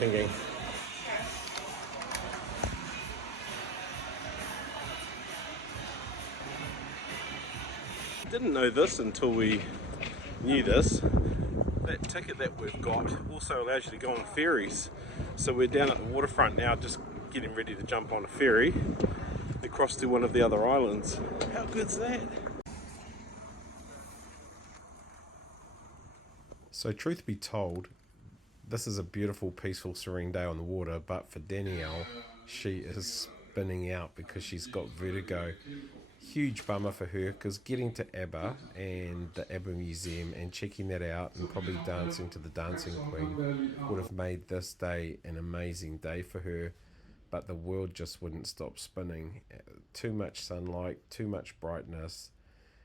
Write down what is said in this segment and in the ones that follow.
Thinking. Didn't know this until we knew this. That ticket that we've got also allows you to go on ferries. So we're down at the waterfront now, just getting ready to jump on a ferry across to one of the other islands. How good's that? So truth be told, this is a beautiful, peaceful, serene day on the water, but for Danielle, she is spinning out because she's got vertigo. Huge bummer for her, because getting to ABBA and the ABBA Museum and checking that out and probably dancing to the Dancing Queen would have made this day an amazing day for her, but the world just wouldn't stop spinning. Too much sunlight, too much brightness,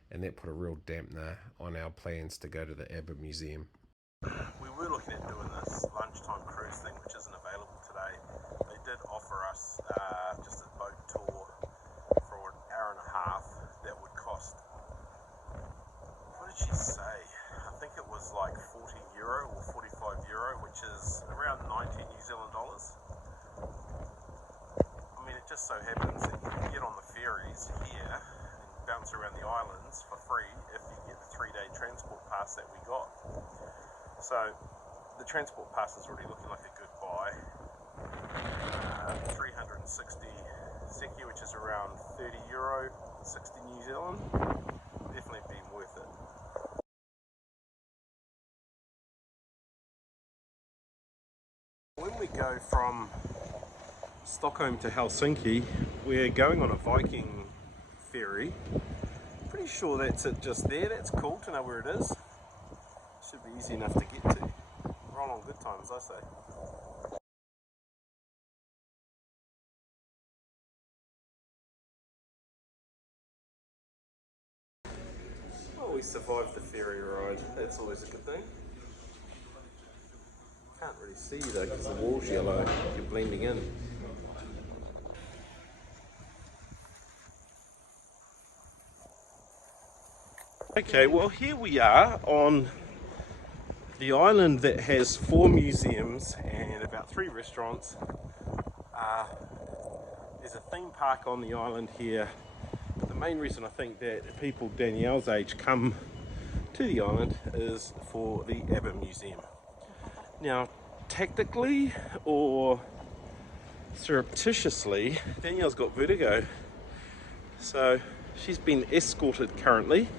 and that put a real dampener on our plans to go to the ABBA Museum. We were looking at doing this lunchtime cruise thing, which isn't available today. They did offer us just a boat tour for an hour and a half. That would cost, what did she say? I think it was like €40 or €45, which is around 90 New Zealand dollars. I mean, it just so happens that you can get on the ferries here and bounce around the islands for free if you get the 3-day transport pass that we got. So the transport pass is already looking like a good buy. 360 seki, which is around €30, 60 New Zealand. Definitely been worth it. When we go from Stockholm to Helsinki, we're going on a Viking ferry. Pretty sure that's it just there. That's cool to know where it is. Should be easy enough to get to. Roll on good times, I say. Well, we survived the ferry ride. That's always a good thing. Can't really see you though because the wall's yellow. You're blending in. Okay, well here we are on the island that has 4 museums and about 3 restaurants. There's a theme park on the island here. But the main reason I think that people Danielle's age come to the island is for the ABBA Museum. Now, tactically or surreptitiously, Danielle's got vertigo. So she's been escorted currently.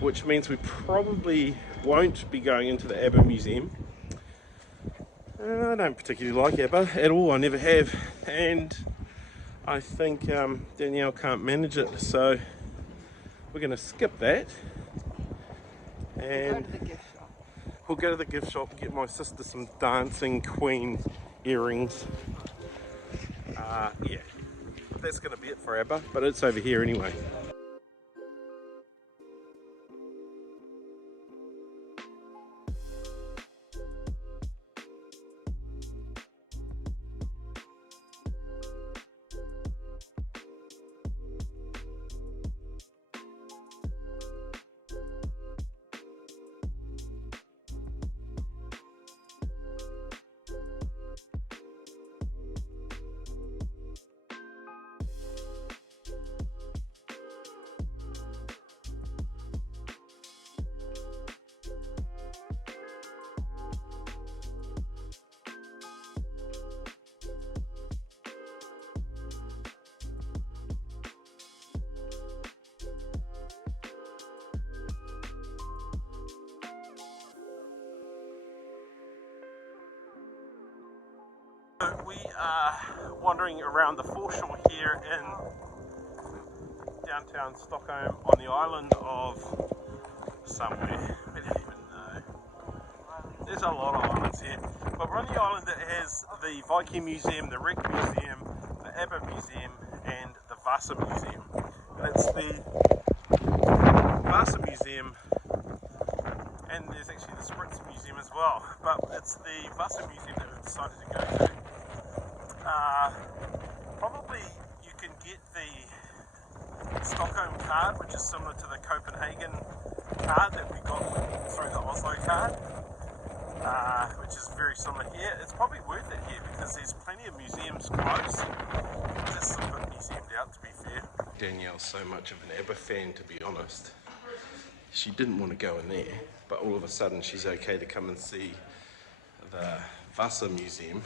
Which means we probably won't be going into the ABBA Museum. I don't particularly like ABBA at all, I never have, and I think Danielle can't manage it, so we're going to skip that and we'll go to the gift shop and get my sister some Dancing Queen earrings. Yeah, that's going to be it for ABBA, but it's over here anyway. We are wandering around the foreshore here in downtown Stockholm on the island of somewhere. We don't even know. There's a lot of islands here, but we're on the island that has the Viking Museum, the Wreck Museum, the ABBA Museum, and the Vasa Museum. And it's the Vasa Museum, and there's actually the Spritz Museum as well, but it's the Vasa Museum that we've decided to go to. Probably you can get the Stockholm card, which is similar to the Copenhagen card that we got through the Oslo card. which is very similar here. It's probably worth it here because there's plenty of museums close. This is a bit museumed out, to be fair. Danielle's so much of an ABBA fan, to be honest. She didn't want to go in there, but all of a sudden she's okay to come and see the Vasa Museum,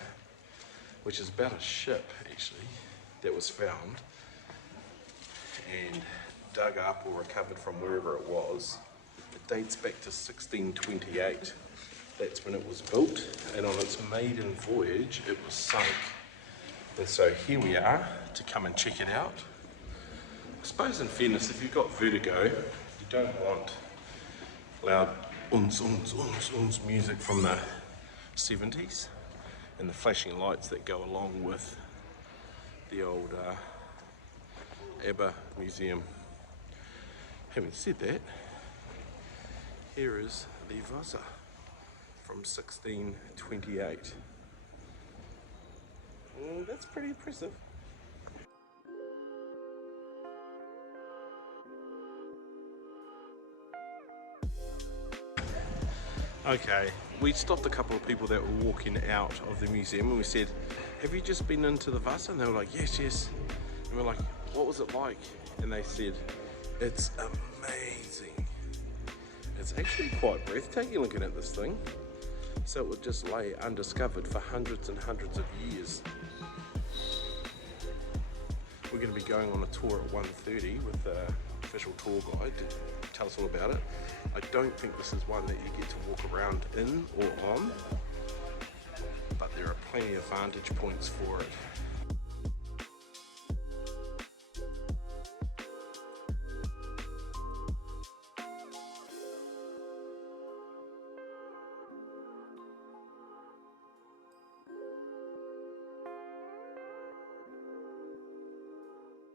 which is about a ship, actually, that was found and dug up or recovered from wherever it was. It dates back to 1628. That's when it was built, and on its maiden voyage it was sunk. And so here we are to come and check it out. I suppose in fairness, if you've got vertigo, you don't want loud uns music from the 70s and the flashing lights that go along with the old ABBA Museum. Having said that, here is the Vasa from 1628. That's pretty impressive. Okay, we stopped a couple of people that were walking out of the museum and we said, have you just been into the Vasa? And they were like, yes. And we're like, what was it like? And they said, it's amazing. It's actually quite breathtaking looking at this thing. So it would just lay undiscovered for hundreds and hundreds of years. We're going to be going on a tour at 1:30 with the official tour guide to tell us all about it. I don't think this is one that you get to walk around in or on, but there are plenty of vantage points for it.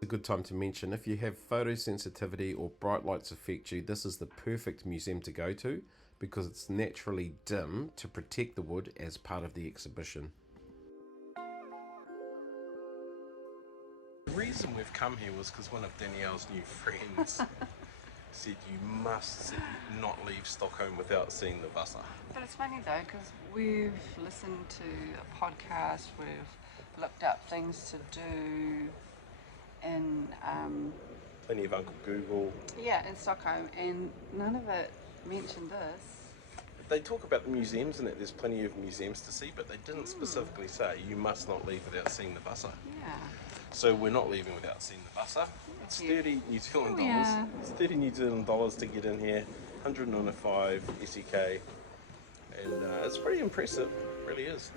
A good time to mention, if you have photosensitivity or bright lights affect you, this is the perfect museum to go to because it's naturally dim to protect the wood as part of the exhibition. The reason we've come here was because one of Danielle's new friends said you must not leave Stockholm without seeing the Vasa. But it's funny though, because we've listened to a podcast, we've looked up things to do in plenty of Uncle Google. Yeah, in Stockholm, and none of it mentioned this. They talk about the museums and that there's plenty of museums to see, but they didn't specifically say you must not leave without seeing the Vasa. Yeah. So we're not leaving without seeing the Vasa. It's 30 New Zealand dollars. Yeah. It's 30 New Zealand dollars to get in here, 195 SEK, and it's pretty impressive, it really is.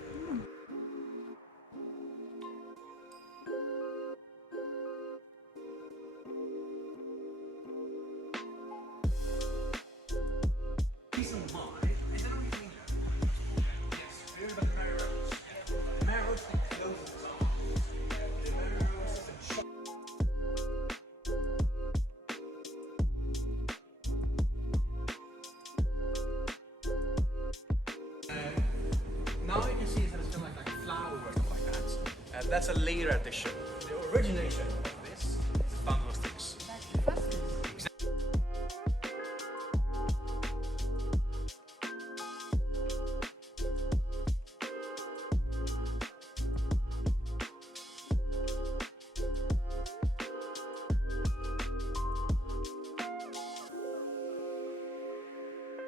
Now you can see that it's kind of like flower work like that. And that's a later addition. The origination of this is bundle of sticks.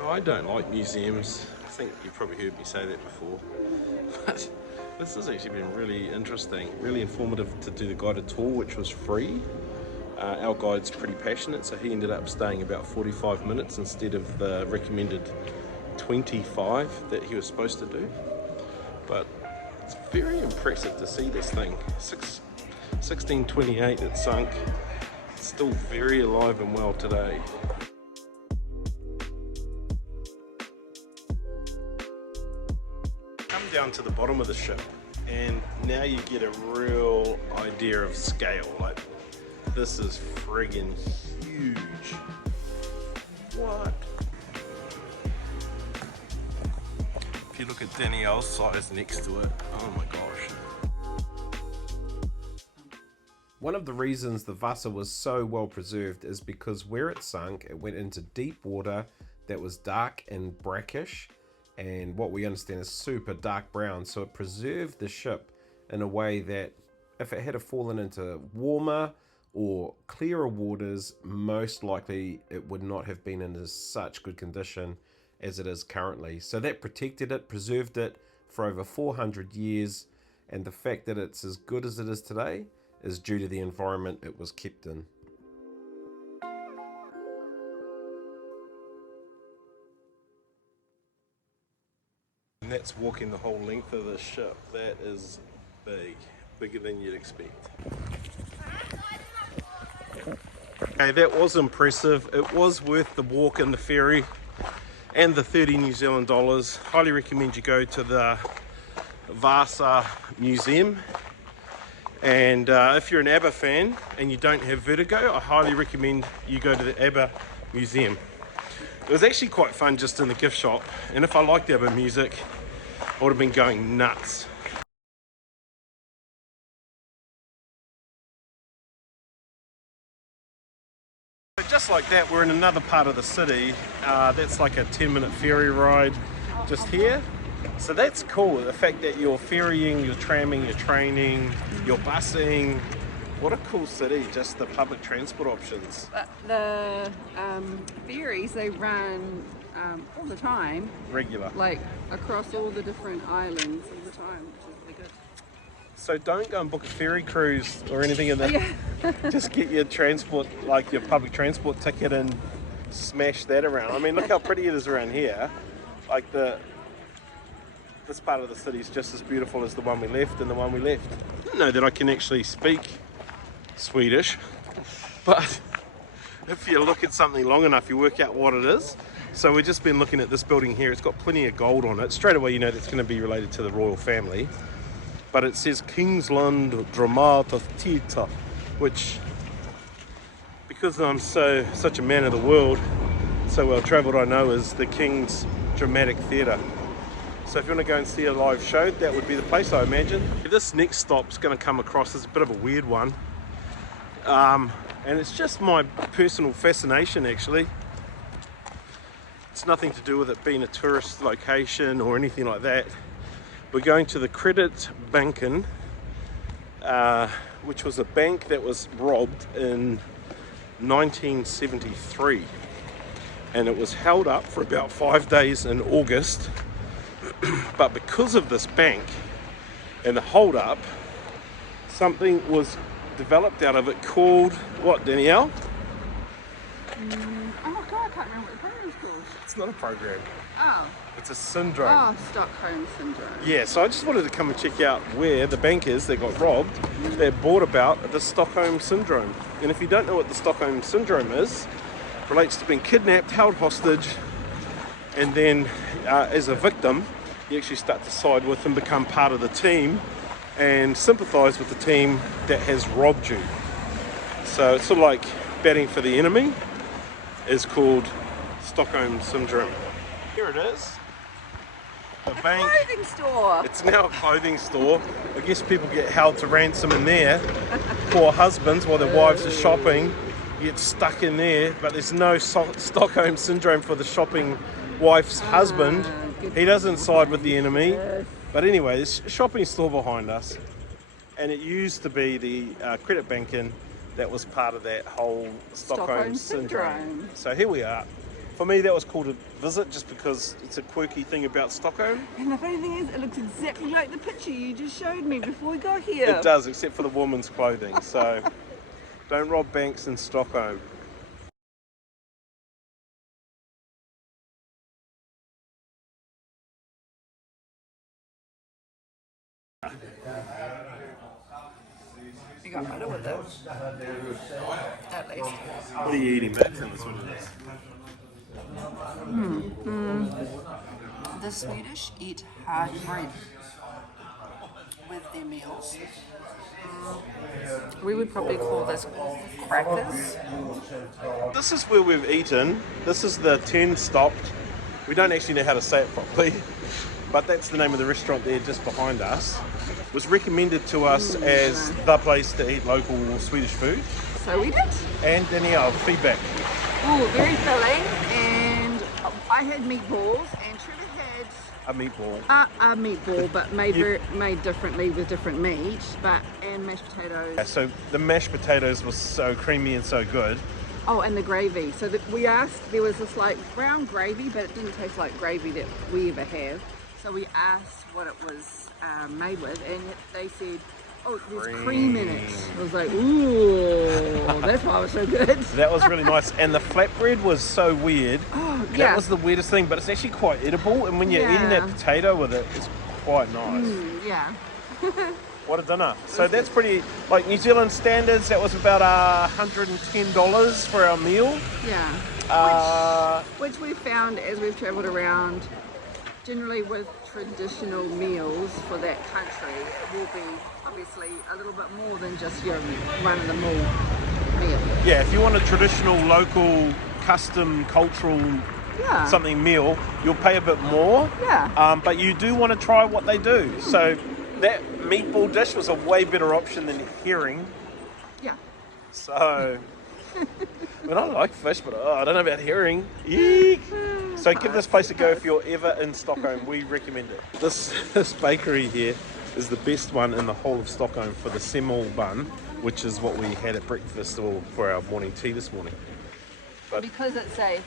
I don't like museums. I think you've probably heard me say that before. But this has actually been really interesting, really informative to do the guided tour, which was free. Our guide's pretty passionate, so he ended up staying about 45 minutes instead of the recommended 25 that he was supposed to do. But it's very impressive to see this thing. 1628 it sunk. It's still very alive and well today. Down to the bottom of the ship, and now you get a real idea of scale. Like, this is friggin' huge. What? If you look at Danielle's size next to it, oh my gosh. One of the reasons the Vasa was so well preserved is because where it sunk, it went into deep water that was dark and brackish, and what we understand is super dark brown. So it preserved the ship in a way that if it had fallen into warmer or clearer waters, most likely it would not have been in such good condition as it is currently. So that protected it, preserved it for over 400 years, and the fact that it's as good as it is today is due to the environment it was kept in. And that's walking the whole length of the ship. That is big, bigger than you'd expect. Okay, that was impressive. It was worth the walk in the ferry and the 30 New Zealand dollars. Highly recommend you go to the Vasa Museum. And if you're an ABBA fan and you don't have vertigo, I highly recommend you go to the ABBA Museum. It was actually quite fun just in the gift shop, and if I liked ABBA music, I would have been going nuts. Just like that, we're in another part of the city. That's like a 10-minute ferry ride just here. So that's cool, the fact that you're ferrying, you're tramming, you're training, you're busing. What a cool city, just the public transport options. The ferries, they run all the time. Regular. Like across all the different islands all the time, which is really good. So don't go and book a ferry cruise or anything in there. Just get your transport, like your public transport ticket, and smash that around. I mean, look how pretty it is around here. Like this part of the city is just as beautiful as the one we left and the one we left. I don't know that I can actually speak Swedish, but if you look at something long enough, you work out what it is. So we've just been looking at this building here. It's got plenty of gold on it. Straight away you know that's going to be related to the royal family. But it says Kingsland Dramatheater, which, because I'm such a man of the world, so well travelled, I know is the King's Dramatic Theatre. So if you want to go and see a live show, that would be the place, I imagine. This next stop's going to come across as a bit of a weird one. And it's just my personal fascination, actually. It's nothing to do with it being a tourist location or anything like that. We're going to the Credit Banken, which was a bank that was robbed in 1973. And it was held up for about 5 days in August. But because of this bank and the hold up, something was developed out of it called, what, Danielle? Oh God, I can't remember what the program is called. It's not a program. Oh. It's a syndrome. Oh, Stockholm Syndrome. Yeah, so I just wanted to come and check out where the bank is that got robbed. They brought about the Stockholm Syndrome. And if you don't know what the Stockholm Syndrome is, it relates to being kidnapped, held hostage, and then as a victim, you actually start to side with and become part of the team and sympathise with the team that has robbed you. So it's sort of like batting for the enemy is called Stockholm Syndrome. Here it is. The bank. Clothing store. It's now a clothing store. I guess people get held to ransom in there. Poor husbands, while their wives are shopping, get stuck in there. But there's no Stockholm Syndrome for the shopping wife's husband. He doesn't side with the enemy. But anyway, there's a shopping store behind us. And it used to be the Credit Banken that was part of that whole Stockholm Syndrome. So here we are. For me, that was called a visit just because it's a quirky thing about Stockholm. And the funny thing is, it looks exactly like the picture you just showed me before we got here. It does, except for the woman's clothing. So don't rob banks in Stockholm. You got butter with it. At least. What are you eating, Matt? Tell us what it is. The Swedish eat hard bread with their meals. We would probably call this crackers. This is where we've eaten. This is the 10 stopped. We don't actually know how to say it properly, but that's the name of the restaurant there just behind us. It was recommended to us as the place to eat local Swedish food. So we did. And Danielle, feedback. Oh, very filling, and I had meatballs, and Trevor had a meatball. A meatball, but made differently with different meat, and mashed potatoes. Yeah, so the mashed potatoes was so creamy and so good. Oh, and the gravy. So we asked, there was this like brown gravy, but it didn't taste like gravy that we ever have. So we asked what it was made with, and they said, oh, there's cream in it. I was like, ooh, that's why it was so good. That was really nice. And the flatbread was so weird. Oh, That yeah. was the weirdest thing, but it's actually quite edible. And when you're eating that potato with it, it's quite nice. Yeah. What a dinner. So that's pretty, like New Zealand standards, that was about $110 for our meal. Yeah. Which we've found as we've travelled around, generally with traditional meals for that country, it will be obviously a little bit more than just your run-of-the-mill meal. Yeah, if you want a traditional, local, custom, cultural something meal, you'll pay a bit more. Yeah. But you do want to try what they do. So that meatball dish was a way better option than herring. Yeah. So, I mean, I like fish, but I don't know about herring. Eek. So give this place a go if you're ever in Stockholm. We recommend it. This bakery here is the best one in the whole of Stockholm for the semmel bun, which is what we had at breakfast or for our morning tea this morning. But Because it's a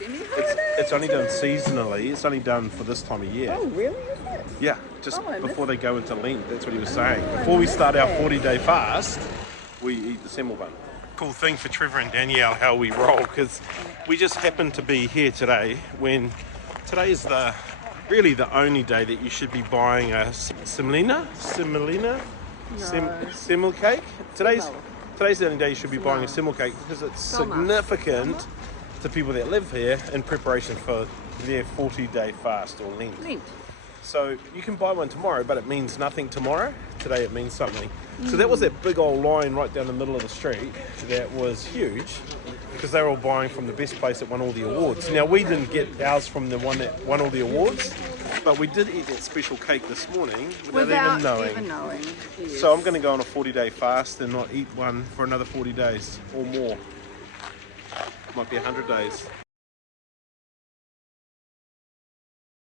it's only done seasonally. It's only done for this time of year. Oh, really? Is it? Yeah, just I before they go into Lent. That's what he was saying. Before we start our 40-day fast, we eat the semmel bun. Cool thing for Trevor and Danielle how we roll, because we just happened to be here today when today is really the only day that you should be buying a semolina semmel cake. Today's the only day you should be buying a semmel cake because it's significant to people that live here in preparation for their 40-day fast or Lent. So you can buy one tomorrow, but it means nothing tomorrow. Today it means something. So that was that big old line right down the middle of the street that was huge because they were all buying from the best place that won all the awards. Now we didn't get ours from the one that won all the awards, but we did eat that special cake this morning without even knowing. Yes. So I'm going to go on a 40-day fast and not eat one for another 40 days or more. Might be 100 days.